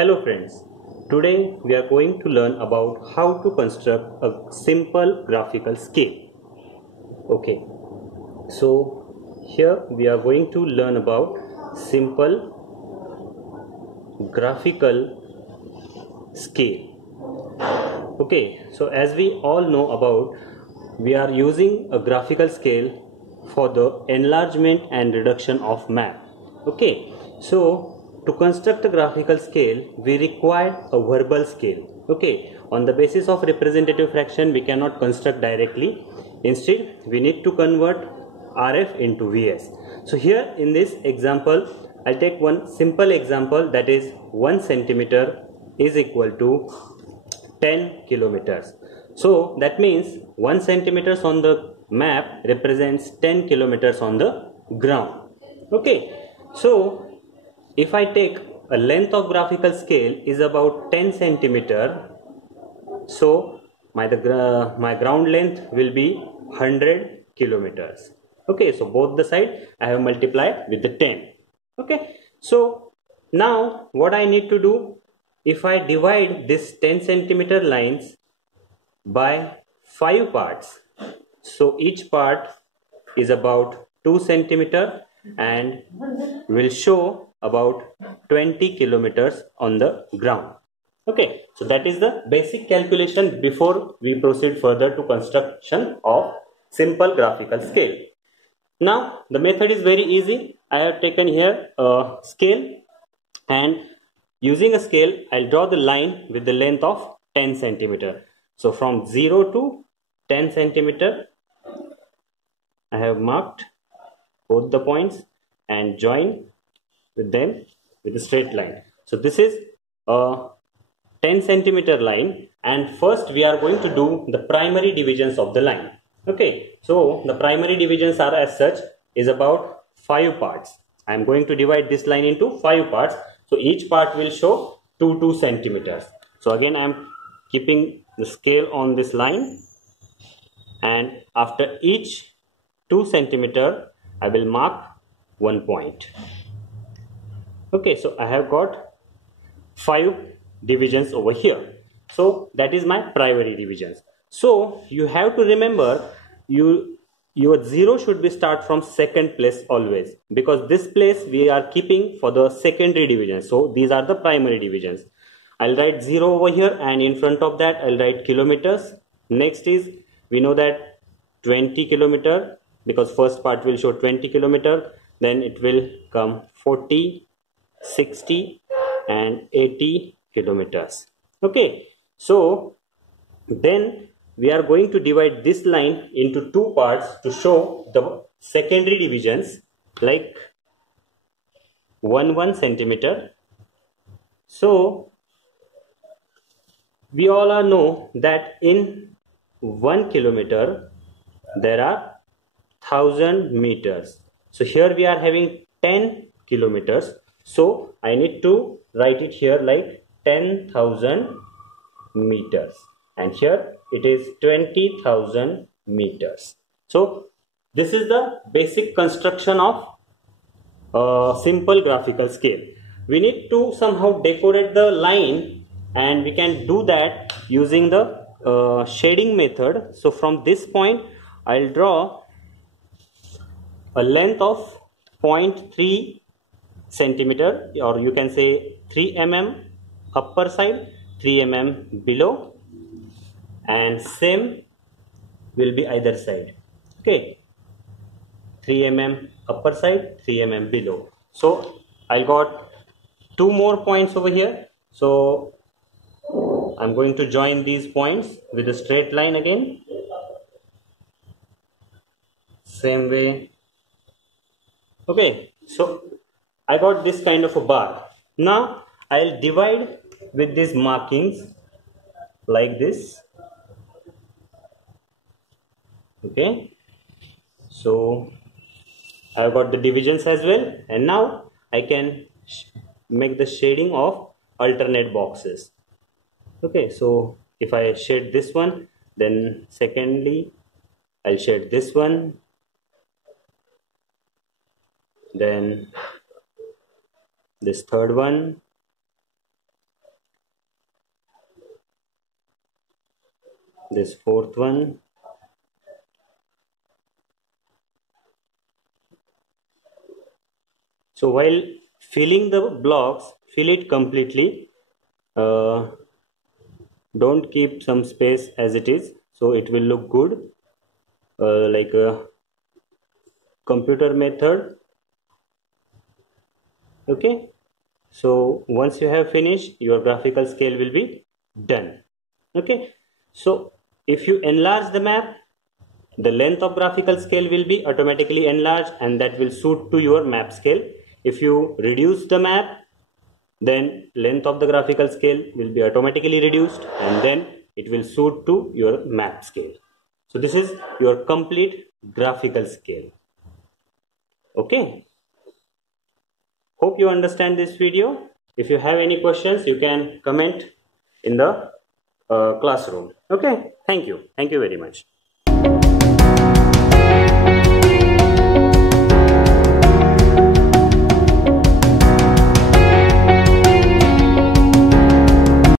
Hello friends, today we are going to learn about how to construct a simple graphical scale. Okay, so here we are going to learn about simple graphical scale. Okay, so as we all know about, we are using a graphical scale for the enlargement and reduction of map. Okay, so to construct a graphical scale, we require a verbal scale. Okay, on the basis of representative fraction, we cannot construct directly. Instead, we need to convert RF into VS. So here in this example, I'll take one simple example, that is 1 centimeter is equal to 10 kilometers. So that means 1 centimeters on the map represents 10 kilometers on the ground. Okay, so if I take a length of graphical scale is about 10 centimeter, so my ground length will be 100 kilometers. Okay, so both the side I have multiplied with the 10. Okay, so now what I need to do, if I divide this 10 centimeter lines by 5 parts, so each part is about 2 centimeter and will show about 20 kilometers on the ground. Okay, so that is the basic calculation before we proceed further to construction of simple graphical scale. Now the method is very easy. I have taken here a scale, and using a scale I'll draw the line with the length of 10 centimeter. So from 0 to 10 centimeter I have marked both the points and join with them with a straight line. So this is a 10 centimeter line, and first we are going to do the primary divisions of the line. Okay, so the primary divisions are as such, is about 5 parts. I am going to divide this line into 5 parts. So each part will show 2 centimeters. So again I am keeping the scale on this line, and after each 2 centimeter I will mark 1 point. Okay, so I have got 5 divisions over here. So that is my primary divisions. So you have to remember, your 0 should be start from second place always, because this place we are keeping for the secondary division. So these are the primary divisions. I'll write 0 over here, and in front of that I'll write kilometers. Next is, we know that 20 kilometer, because first part will show 20 kilometer, then it will come 40, 60 and 80 kilometers. Okay, so then we are going to divide this line into 2 parts to show the secondary divisions, like 1 centimeter. So we all know that in 1 kilometer there are 1000 meters. So here we are having 10 kilometers. So I need to write it here like 10,000 meters, and here it is 20,000 meters. So this is the basic construction of a simple graphical scale. We need to somehow decorate the line, and we can do that using the shading method. So from this point I'll draw a length of 0.3 centimeter, or you can say 3 mm upper side, 3 mm below, and same will be either side. Okay, 3 mm upper side, 3 mm below. So I got 2 more points over here. So I'm going to join these points with a straight line again, same way. Okay, so I got this kind of a bar. Now I'll divide with these markings like this. Okay, so I've got the divisions as well, and now I can make the shading of alternate boxes. Okay, so if I shade this one, then secondly I'll shade this one, then this third one, this fourth one. So while filling the blocks, fill it completely. Don't keep some space as it is, so it will look good, like a computer method. Okay, so once you have finished, your graphical scale will be done. Okay, so if you enlarge the map, the length of graphical scale will be automatically enlarged, and that will suit to your map scale. If you reduce the map, then length of the graphical scale will be automatically reduced, and then it will suit to your map scale. So this is your complete graphical scale. Okay, hope you understand this video. If you have any questions, you can comment in the classroom. Okay, thank you very much.